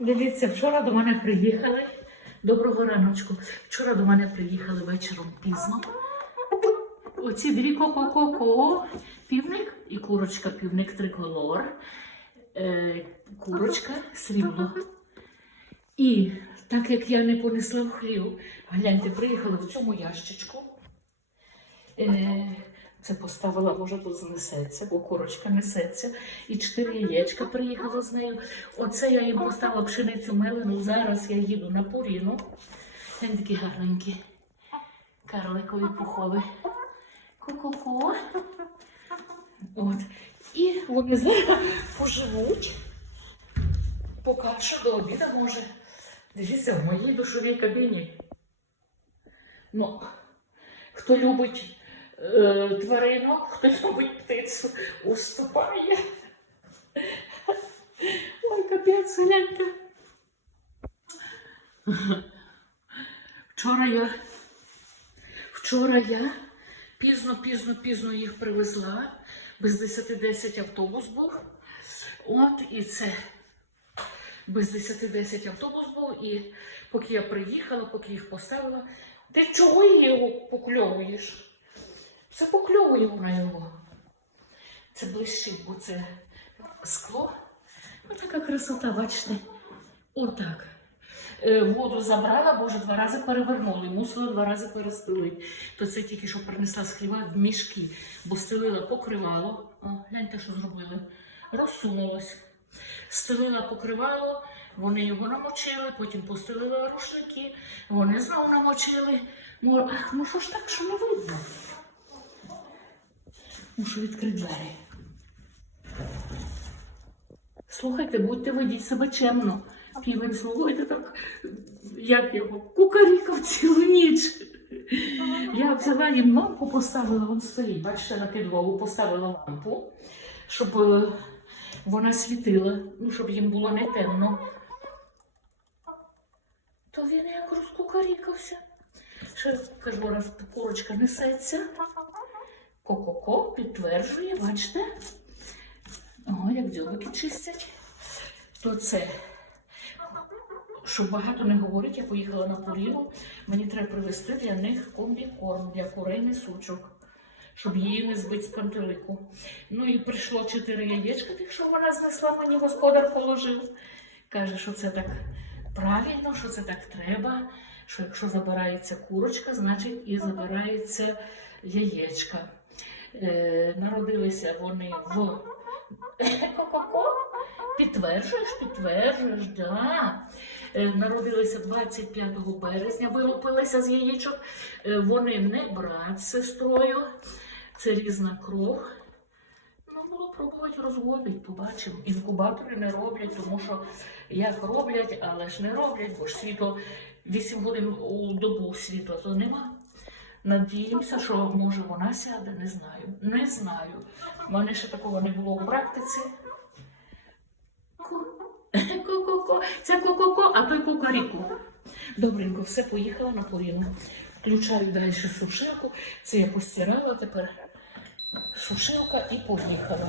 Дивіться, вчора до мене приїхали. Доброго раночку. Вчора до мене приїхали вечором пізно. Оці дві ко-ко-ко-ко, півник і курочка, півник триколор, е, курочка срібло. І так як я не понесла в хлів, гляньте, приїхали в цьому ящичку. Е, це поставила, може, тут знесеться, бо курочка несеться. І чотири яєчка приїхало з нею. Оце я їм поставила пшеницю мелену. Зараз я їду на Пуріну. Вони такі гарненькі. Карликові пухові. Ку-ку-ку. От. І вони зараз поживуть. Поки що до обіду може. Дивіться, в моїй душовій кабіні. Ну, хто любить тваринок, хто любить птицю, уступає. Ой, капець, гляньте. Вчора я, вчора я пізно, пізно, пізно їх привезла. Без 10-10 автобус був. От і це без 10-10 автобус був, і поки я приїхала, поки їх поставила, ти чого його покльовуєш? Це покльовує вона його. Це блищить, бо це скло. Ось така красота, бачите? Отак. Е, Воду забрала, бо вже два рази перевернули, мусила два рази перестелити. То це тільки що принесла з хліва в мішки, бо стелила покривало. О, гляньте, що зробили. Розсунулось. Стелила покривало, вони його намочили, потім постелила рушники, вони знову намочили. Ах, ну що ж так, що не видно? Мушу відкрити двері. Слухайте, будьте ведіть себе чемно. Півень слухайте так, як його, кукарікав цілу ніч. Я взяла їм лампу, поставила, вон стоїть, бачите, на підлогу поставила лампу, щоб е, вона світила, ну, щоб їм було не темно. То він як розкукарікався. Ще кажу, раз курочка несеться. Ко-ко-ко підтверджує, бачите? О, як дзьобики чистять. То це, щоб багато не говорить, я поїхала на Поріву. Мені треба привезти для них комбікорм для курей несучок, щоб її не збити з пантелику. Ну і прийшло чотири яєчка, тих, що вона знесла, мені господар положив. Каже, що це так правильно, що це так треба. Що якщо забирається курочка, значить і забирається яєчка. Е, народилися вони в Ко-ко-ко. Підтверджуєш, підтверджуєш, да. Е, Народилися 25 березня, вилупилися з яєчок. Е, Вони не брат з сестрою, це різна кров. Ну, було пробувати розгодити, побачимо. Інкубатори не роблять, тому що як роблять, але ж не роблять, бо ж світло 8 годин у добу світла то нема. Надіємося, що може вона сяде, не знаю. Не знаю. У мене ще такого не було у практиці. Ку- Ку-ку-ку. Це ку-ку-ку, а той кукаріку. Добренько, все поїхала на порівну. Включаю далі сушилку. Це я постирала тепер. Сушилка і поїхала.